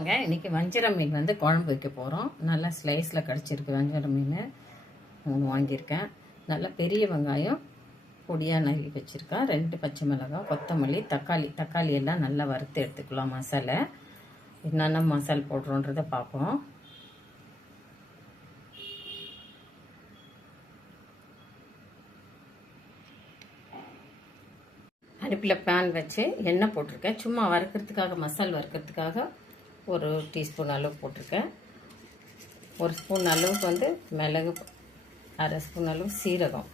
வாங்க இன்னைக்கு வஞ்சிர மீன் வந்து குழம்பு வைக்க போகிறோம் நல்லா ஸ்லைஸில் கிடச்சிருக்கு வஞ்சிர மீன். மூணு வாங்கியிருக்கேன். நல்லா பெரிய வெங்காயம் பொடியாக நறுக்கி வச்சுருக்கேன் ரெண்டு பச்சை மிளகாய் கொத்தமல்லி தக்காளி. தக்காளி எல்லாம் நல்லா வறுத்து எடுத்துக்கலாம் மசாலா. என்னென்ன மசால் போடுறோன்றதை பார்ப்போம். அடுப்பில் பேன் வச்சு எண்ணெய் போட்டிருக்கேன். சும்மா வறுக்கிறதுக்காக மசால் வறுக்கிறதுக்காக ஒரு டீஸ்பூன் அளவு போட்டிருக்கேன். ஒரு ஸ்பூன் அளவுக்கு வந்து மிளகு அரை ஸ்பூன் அளவு சீரகம்.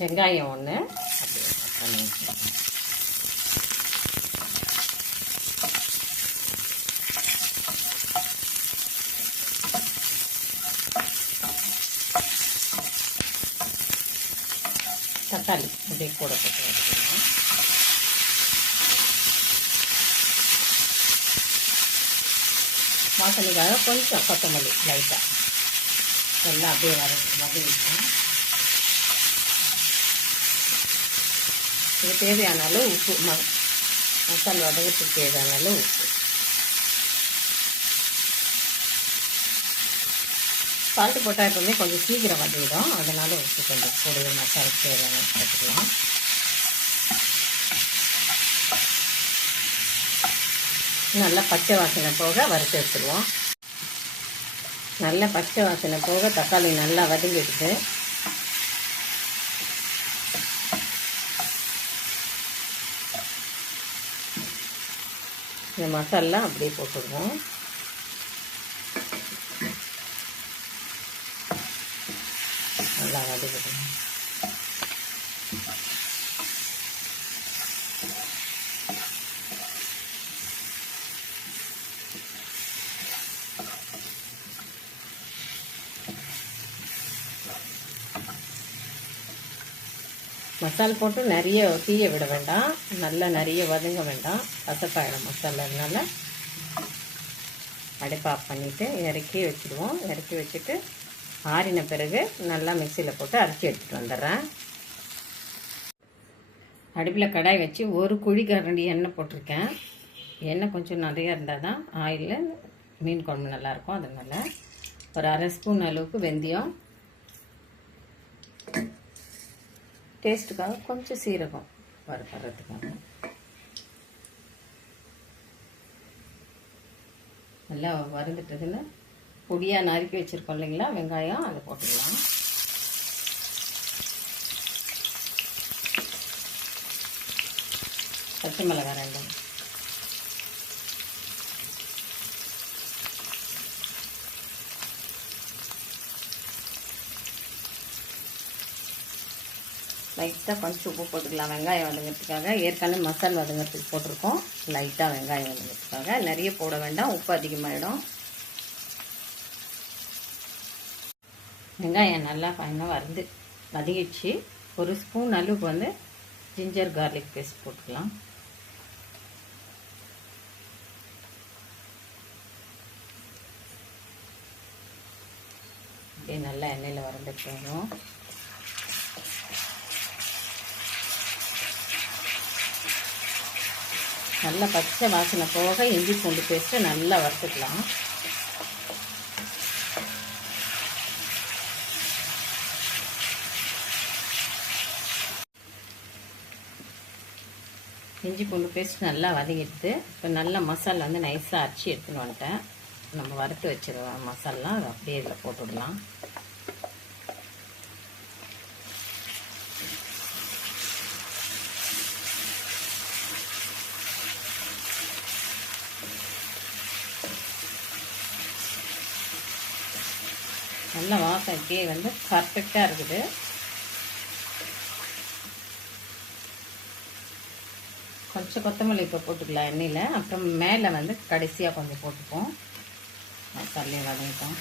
வெங்காயம் ஒன்று அப்படியே தக்காளி அப்படியே கூட போட்டு வச்சுக்கலாம். வாசனைக்காக கொஞ்சம் கொத்தமல்லி லைட்டாக எல்லாம் அப்படியே வர வதங்கிட்டோம் இது தேவையான அளவு உப்பு ம மசால் வதங்கத்துக்கு தேவையான அளவு உப்பு. சால்ட்டு போட்டால் எப்பவுமே கொஞ்சம் சீக்கிரம் வந்துவிடும் அதனால உப்பு கொஞ்சம் கூடுதல் மசாலுக்கு தேவையான போட்டுக்கலாம் நல்லா பச்சை வாசனை போக வறுத்து எடுத்துருவோம். நல்லா பச்சை வாசனை போக தக்காளி நல்லா வதங்கிடுது இந்த மசாலா அப்படியே போட்டுடுவோம் நல்லா வதக்கிடுவோம் மசால் போட்டு நிறைய தீய விட வேண்டாம். நல்லா நிறைய வதங்க வேண்டாம். கசப்பாயிடும் மசாலானால அடுப்பு ஆஃப் பண்ணிவிட்டு இறக்கி வச்சுடுவோம். இறக்கி வச்சுட்டு ஆறின பிறகு நல்லா மிக்சியில் போட்டு அரைச்சி எடுத்துகிட்டு வந்துடுறேன். அடுப்பில் கடாய் வச்சு ஒரு குழி கரண்டி எண்ணெய் போட்டிருக்கேன். எண்ணெய் கொஞ்சம் நிறையா இருந்தால் தான் ஆயிலில் மீன் குழம்பு நல்லாயிருக்கும் அதனால் ஒரு அரை ஸ்பூன் அளவுக்கு வெந்தயம். டேஸ்ட்டுக்காக கொஞ்சம் சீரகம் வறுக்கிறதுக்காக நல்லா வறுந்துட்டதுன்னு பொடியாக நறுக்கி வச்சுருக்கோம் இல்லைங்களா? வெங்காயம் அதை போட்டுக்கலாம். பச்சை மிளகாய் ரெண்டும் லைட்டாக கொஞ்சம் உப்பு போட்டுக்கலாம். வெங்காயம் வதங்கிறதுக்காக ஏற்கனவே மசால் வதங்கிறதுக்கு போட்டிருக்கோம். லைட்டாக வெங்காயம் வதங்கிறதுக்காக. நிறைய போட வேண்டாம். உப்பு அதிகமாகிடும் வெங்காயம் நல்லா ஃபைனாக வறுந்து வதங்கிடுச்சு ஒரு ஸ்பூன் அளவுக்கு வந்து ஜிஞ்சர் கார்லிக் பேஸ்ட் போட்டுக்கலாம். அப்படியே நல்லா எண்ணெயில் வறந்துட்டு வரும் நல்லா பச்சை வாசனை போக இஞ்சி பூண்டு பேஸ்ட்டு நல்லா வறுத்துக்கலாம். இஞ்சி பூண்டு பேஸ்ட் நல்லா வதங்கிடுது இப்போ நல்ல மசாலா வந்து நைஸாக அரைச்சி எடுத்துன்னு வந்துட்டேன். நம்ம வறுத்து வச்சிருவோம் மசாலா அதை அப்படியே இதில் போட்டுடலாம். நல்ல வாசம் இப்படியே வந்து பர்ஃபெக்டாக இருக்குது. கொஞ்சம் கொத்தமல்லி இப்போ போட்டுக்கலாம் எண்ணெயில். அப்புறம் மேலே வந்து கடைசியாக கொஞ்சம் போட்டுப்போம். மசாலையும் வதங்கிட்டோம்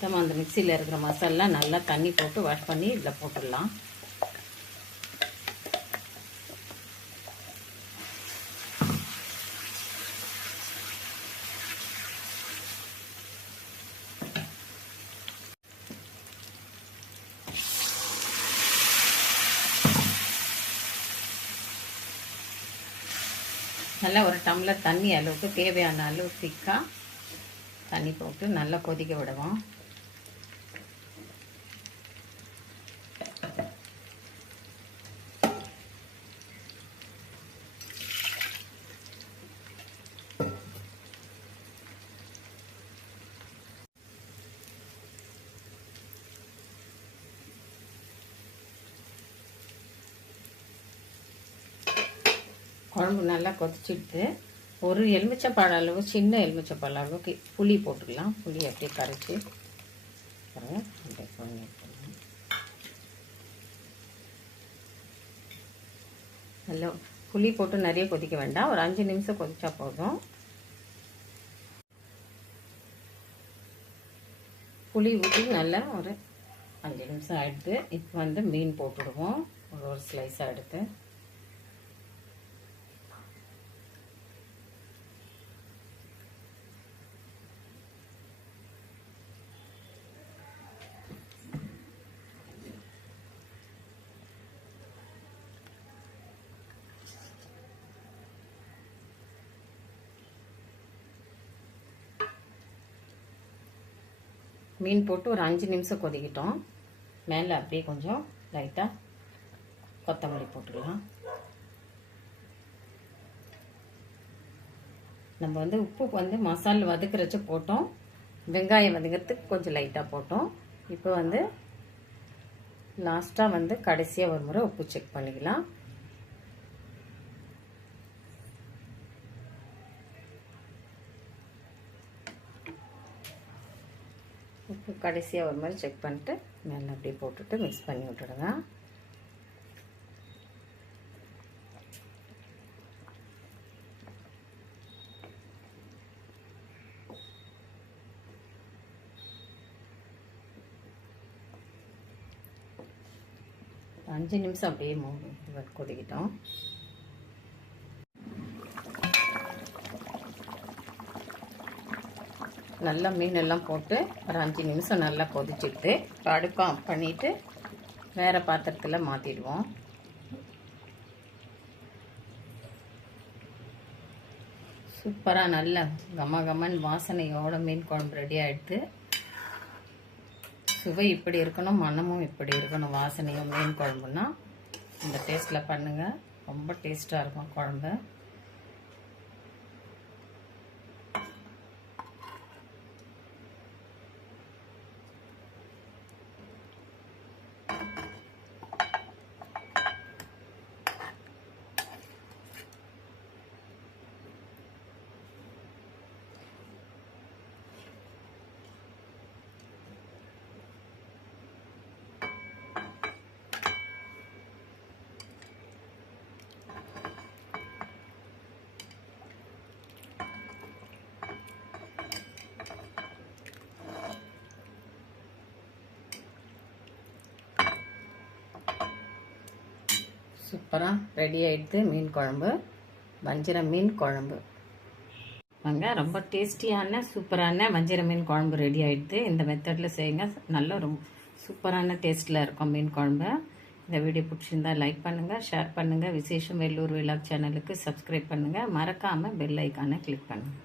நம்ம அந்த மிக்சியில் இருக்கிற மசாலா நல்லா தண்ணி போட்டு வாஷ் பண்ணி இதில் போட்டுடலாம். நல்லா ஒரு டம்ளர் தண்ணி அளவுக்கு தேவையான அளவு திக்காக தண்ணி போட்டு நல்லா கொதிக்க விடுவோம் குழம்பு நல்லா கொதிச்சுட்டு ஒரு எலுமிச்சைப்பழம் அளவு சின்ன எலுமிச்சைப்பழம் அளவுக்கு புளி போட்டுக்கலாம். புளி அப்படியே கரைச்சி ஹலோ அப்படியே நல்லா புளி போட்டு நிறைய கொதிக்க வேண்டாம். ஒரு அஞ்சு நிமிஷம் கொதிச்சா போதும். புளி ஊற்றி நல்லா ஒரு அஞ்சு நிமிஷம் எடுத்து இப்போ வந்து மீன் போட்டுடுவோம். ஒரு ஒரு ஸ்லைஸாக எடுத்து. மீன் போட்டு ஒரு அஞ்சு நிமிஷம் கொதிக்கிட்டோம். மேலே அப்படியே கொஞ்சம் லைட்டாக கொத்தமல்லி போட்டுக்கலாம். நம்ம வந்து உப்பு வந்து மசாலா வதக்குறச்சு போட்டோம். வெங்காயம் வதக்கிறதுக்கு கொஞ்சம் லைட்டாக போட்டோம். இப்போ வந்து லாஸ்ட்டாக வந்து கடைசியாக ஒரு முறை உப்பு செக் பண்ணிக்கலாம். கடைசியாக ஒரு மாதிரி செக் பண்ணிட்டு மேலே அப்படியே போட்டுட்டு மிக்ஸ் பண்ணி விட்டுடுங்க. அஞ்சு நிமிஷம் அப்படியே மூணு கொதிக்கிட்டோம் நல்லா மீன் எல்லாம் போட்டு ஒரு அஞ்சு நிமிஷம் நல்லா கொதிச்சுட்டு இப்போ அடுப்பை ஆஃப் பண்ணிவிட்டு வேறு பாத்திரத்தில் மாற்றிடுவோம் சூப்பராக நல்ல கம கமன் வாசனையோட மீன் குழம்பு ரெடி ஆகிடுது சுவை இப்படி இருக்கணும் மனமும் இப்படி இருக்கணும் வாசனையும் மீன் குழம்புனா இந்த டேஸ்ட்டில் பண்ணுங்கள் ரொம்ப டேஸ்ட்டாக இருக்கும் குழம்பு. அப்புறம் ரெடி ஆகிடுது மீன் குழம்பு. வஞ்சிர மீன் குழம்பு. வாங்க ரொம்ப டேஸ்டியான சூப்பரான வஞ்சிர மீன் குழம்பு ரெடி ஆகிடுது இந்த மெத்தடில் செய்யுங்க. நல்ல ரொம்ப சூப்பரான டேஸ்ட்டில் இருக்கும் மீன் குழம்பு. இந்த வீடியோ பிடிச்சிருந்தா லைக் பண்ணுங்கள் ஷேர் பண்ணுங்கள் விசேஷம் வெள்ளூர் விழா சேனலுக்கு சப்ஸ்கிரைப் பண்ணுங்கள் மறக்காமல் பெல் ஐக்கானை கிளிக் பண்ணுங்கள்